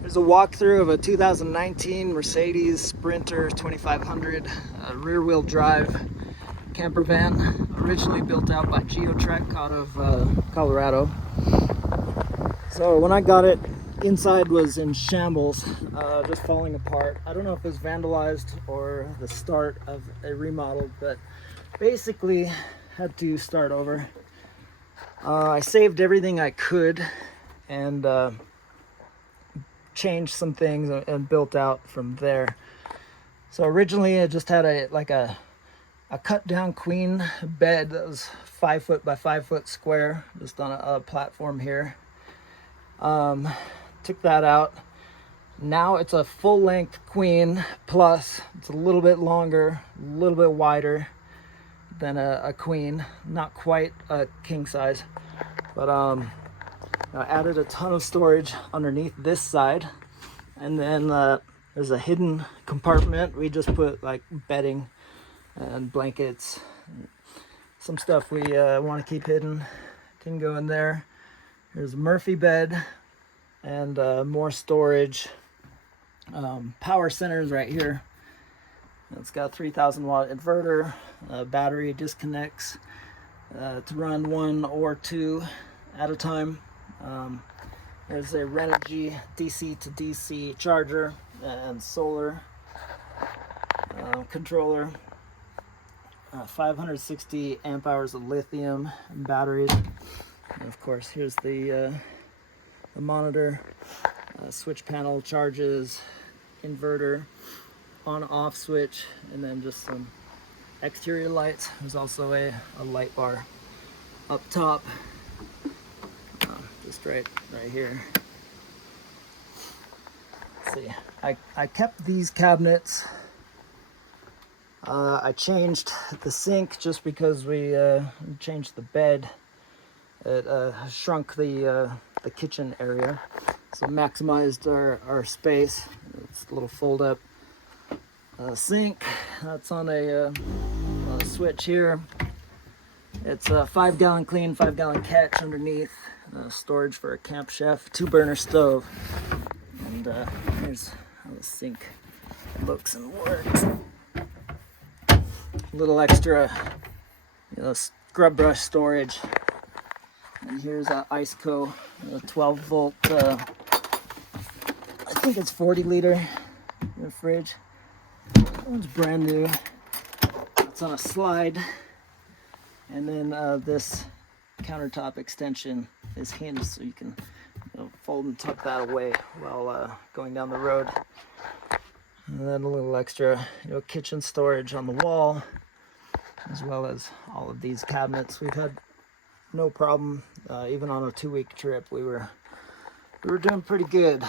There's a walkthrough of a 2019 Mercedes Sprinter 2500 rear-wheel drive camper van, originally built out by GeoTrek out of Colorado. So when I got it, inside was in shambles, just falling apart. I don't know if it was vandalized or the start of a remodel, but basically had to start over. I saved everything I could and changed some things and built out from there. So originally I just had a cut down queen bed that was 5 foot by 5 foot square, just on a platform here. Took that out. Now it's a full length queen, plus it's a little bit longer, a little bit wider than a queen, not quite a king size, but I added a ton of storage underneath this side, and then there's a hidden compartment. We just put like bedding and blankets, some stuff we want to keep hidden can go in there. Here's a Murphy bed and more storage. Power centers right here. It's got a 3,000 watt inverter, battery disconnects to run 1 or 2 at a time. There's a Remodel DC to DC charger and solar controller. 560 amp hours of lithium and batteries. And of course, here's the monitor, switch panel charges, inverter, on-off switch, and then just some exterior lights. There's also a light bar up top, just right here. Let's see, I kept these cabinets. I changed the sink just because we changed the bed. It shrunk the kitchen area, so maximized our space. It's a little fold-up sink. That's on a switch here. It's a 5-gallon clean, 5-gallon catch underneath. Storage for a camp chef, 2-burner stove. And here's how the sink looks and works. A little extra, scrub brush storage. And here's an Iceco, 12-volt. I think it's 40-liter fridge. That one's brand new. It's on a slide. And then this countertop extension is hinged, so you can fold and tuck that away while going down the road. And then a little extra kitchen storage on the wall, as well as all of these cabinets. We've had no problem, even on a 2-week trip. We were doing pretty good.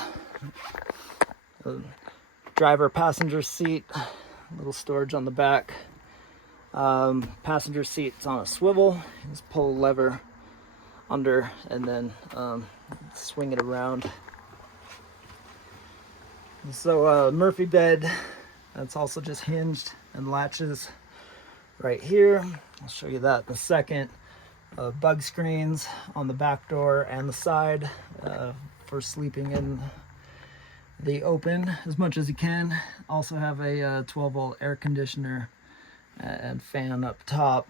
Driver passenger seat, a little storage on the back. Passenger seat's on a swivel. Just pull a lever under and then swing it around. So Murphy bed, that's also just hinged and latches right here. I'll show you that in a second. Bug screens on the back door and the side for sleeping in the open as much as you can. Also have a 12-volt air conditioner and fan up top.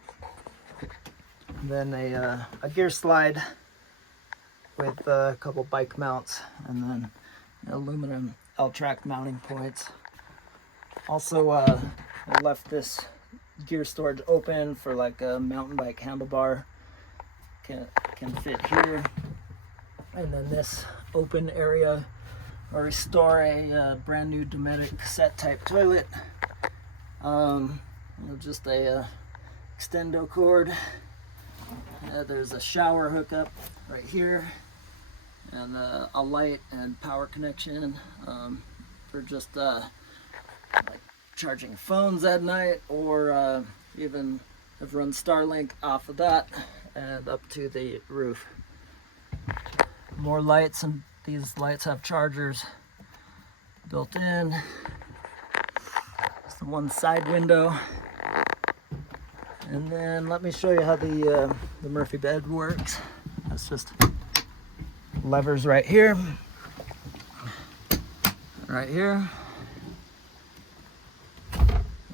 Then a gear slide with a couple bike mounts, and then aluminum L-track mounting points. Also I left this gear storage open for like a mountain bike handlebar. Can fit here. And then this open area where we store a brand new Dometic set type toilet. Just a extendo cord. There's a shower hookup right here, and a light and power connection for just like charging phones at night, or even I've run Starlink off of that and up to the roof. More lights, and these lights have chargers built in. It's the one side window. And then let me show you how the Murphy bed works. That's just levers right here,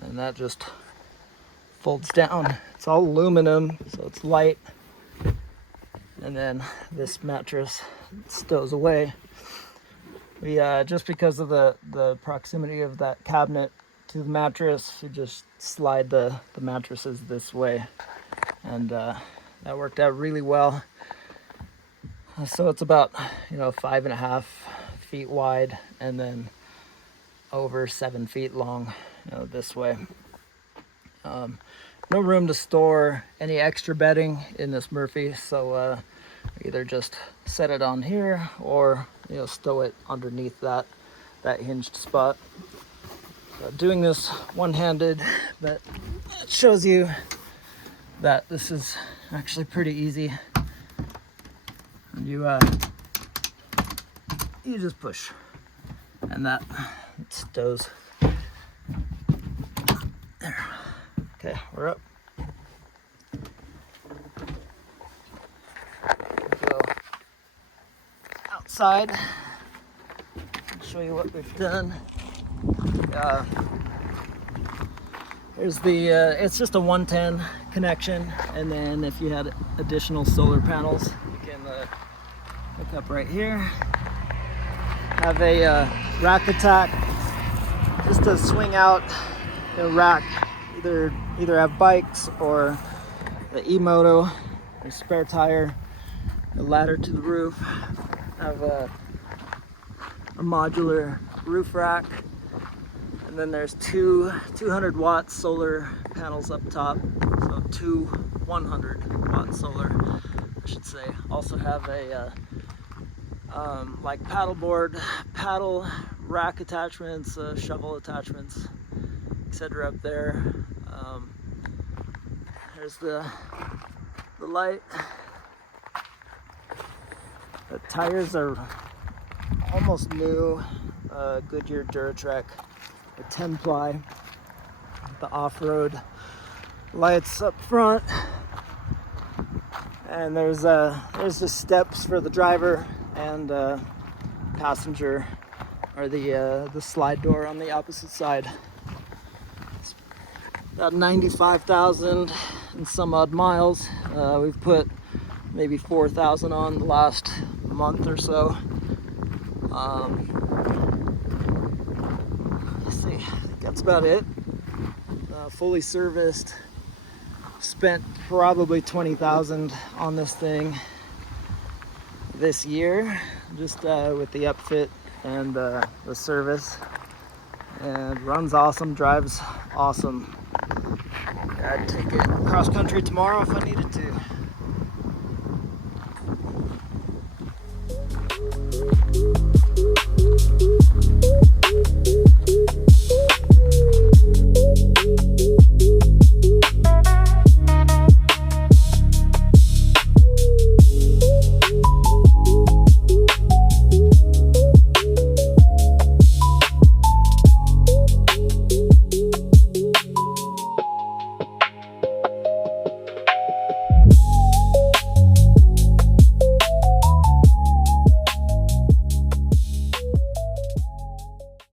and that just folds down. It's all aluminum, so it's light. And then this mattress stows away. We just because of the proximity of that cabinet to the mattress, we just slide the mattresses this way, and that worked out really well. So it's about 5.5 feet wide, and then over 7 feet long, this way. No room to store any extra bedding in this Murphy, so either just set it on here or stow it underneath that hinged spot. Doing this one-handed, but it shows you that this is actually pretty easy. And you just push, and that stows. There. Okay, we're up. Go outside and show you what we've done. Here's the, it's just a 110 connection, and then if you had additional solar panels, you can hook up right here. Have a rack attack, just to swing out the rack. Either have bikes or the e-moto, a spare tire, a ladder to the roof. Have a modular roof rack. And then there's two 200-watt solar panels up top, so two 100-watt solar, I should say. Also have a like paddle rack attachments, shovel attachments, etc. up there. There's the light. The tires are almost new, Goodyear GeoTrek. A 10-ply, the off-road lights up front, and there's just steps for the driver and passenger, or the slide door on the opposite side. It's about 95,000 and some odd miles. We've put maybe 4,000 on the last month or so. That's about it. Fully serviced. Spent probably 20,000 on this thing this year, just with the upfit and the service. And runs awesome, drives awesome. I'd take it cross country tomorrow if I needed to.